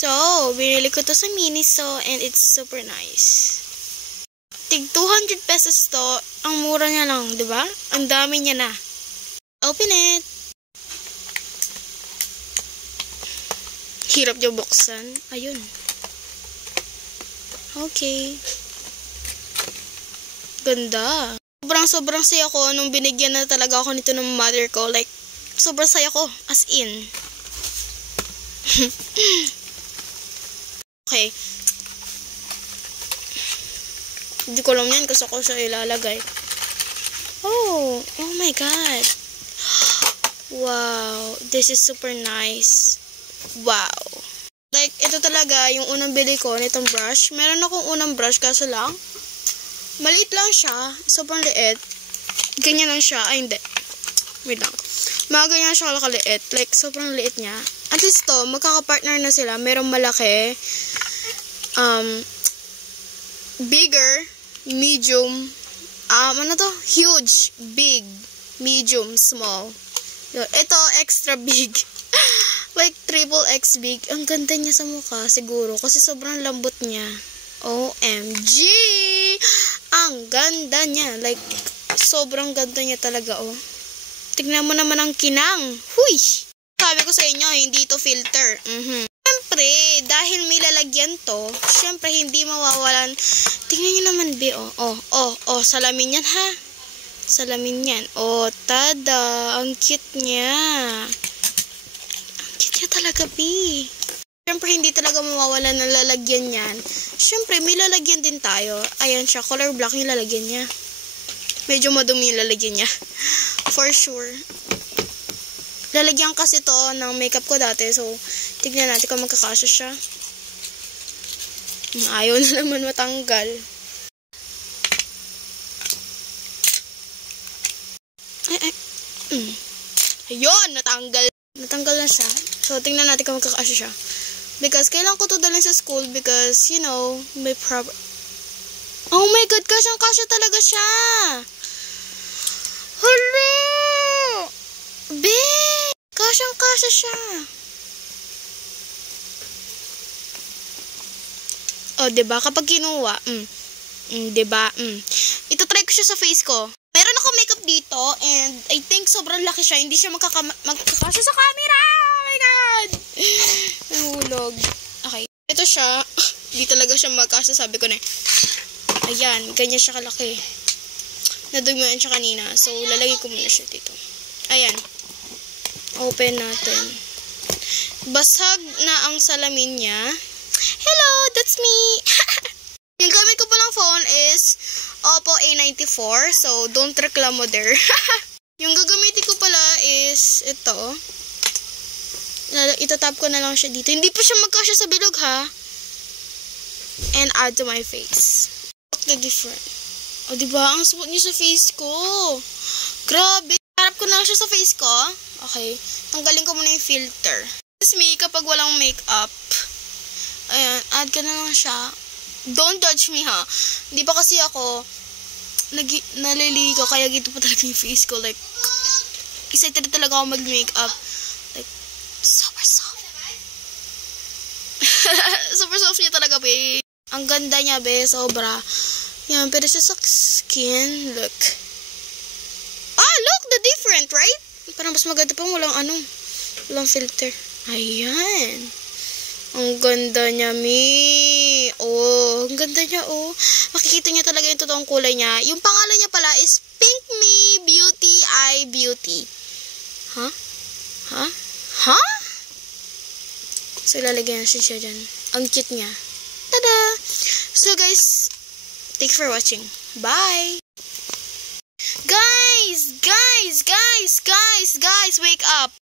So, binili ko to sa Miniso and it's super nice. Tig 200 pesos to. Ang mura niya lang, di ba? Ang dami niya na. Open it. Hirap niya buksan. Ayun. Okay. Ganda. Sobrang saya ko nung binigyan na talaga ako nito ng mother ko. Like, sobrang saya ko. As in. Okay. Hindi ko alam yan kasi ako siya ilalagay. Oh my God. Wow. This is super nice. Wow. Like, ito talaga yung unang bili ko nitong brush. Meron akong unang brush kaso lang. Maliit lang siya. Sobrang liit. Ganyan lang siya. Ay, hindi. Wait lang. Mga ganyan siya kaliit. Like, sobrang liit niya. At least to, magkaka-partner na sila. Merong malaki. Bigger. Medium. Ano to? Huge. Big. Medium. Small. Ito, extra big. Like, triple X big. Ang ganda niya sa mukha, siguro. Kasi sobrang lambot niya. OMG! Ang ganda niya. Like, sobrang ganda niya talaga, oh. Tignan mo naman ang kinang. Huy! Sabi ko sa inyo, hindi to filter. Siyempre, dahil may lalagyan to, siyempre, hindi mawawalan. Tignan nyo naman, be, oh. Salamin yan, ha? Salamin yan. Oh, tada! Ang cute niya. Ang cute niya talaga, be. Siyempre, hindi talaga mawawalan ng lalagyan yan. Siyempre, may lalagyan din tayo. Ayan siya, color black yung lalagyan niya. Medyo madumi yung lalagyan niya. For sure. Lalagyan kasi to ng makeup ko dati. So, tignan natin kung magkakasya siya. Ayaw na naman matanggal. Ayun, natanggal. Natanggal na siya. So, tignan natin kung magkakasya siya. Because, kailangan ko to dalhin sa school because, you know, may problem. Oh my God, kasyang-kasya talaga siya. Hello! Be! Kasyang-kasya siya. Oh, diba? Kapag kinuha, diba? Ito try ko siya sa face ko. Meron ako makeup dito and I think sobrang laki siya. Hindi siya magkakasya sa camera. Oh my God! Nahulog. Okay. Ito siya. Hindi talaga siya magkasya. Sabi ko na. Ayan. Ganyan siya kalaki. Nadugmuan siya kanina. So, lalagay ko muna siya dito. Ayan. Open natin. Basag na ang salamin niya. Hello! That's me! Yung gamit ko palang phone is Oppo A94. So, don't reklamo there. Yung gagamitin ko pala is ito. Itatap ko na lang siya dito. Hindi pa siya magkasya sa bilog, ha? And add to my face. Look the different. O, diba? Ang smooth niya sa face ko. Grabe. Harap ko na lang siya sa face ko. Okay. Tanggalin ko muna yung filter. This is me kapag walang makeup. Ayan. Add ka na lang siya. Don't judge me, ha? Hindi pa kasi ako naliligo. Kaya gito pa talaga yung face ko. Like, excited talaga ako mag-makeup. Like, super soft. Super soft niya talaga, be. Ang ganda niya, be. Sobra. Yan, pero sa skin, look. Look, the different, right? Parang mas maganda pa, walang filter. Ayan. Ang ganda niya, me. Oh, ang ganda niya, oh. Makikita niya talaga yung totoong kulay niya. Yung pangalan niya pala is Pink Me Beauty Eye Beauty. Huh? So, ilalagyan na siya dyan. Ang cute niya. Tada! So, guys, thanks for watching. Bye! Guys, wake up!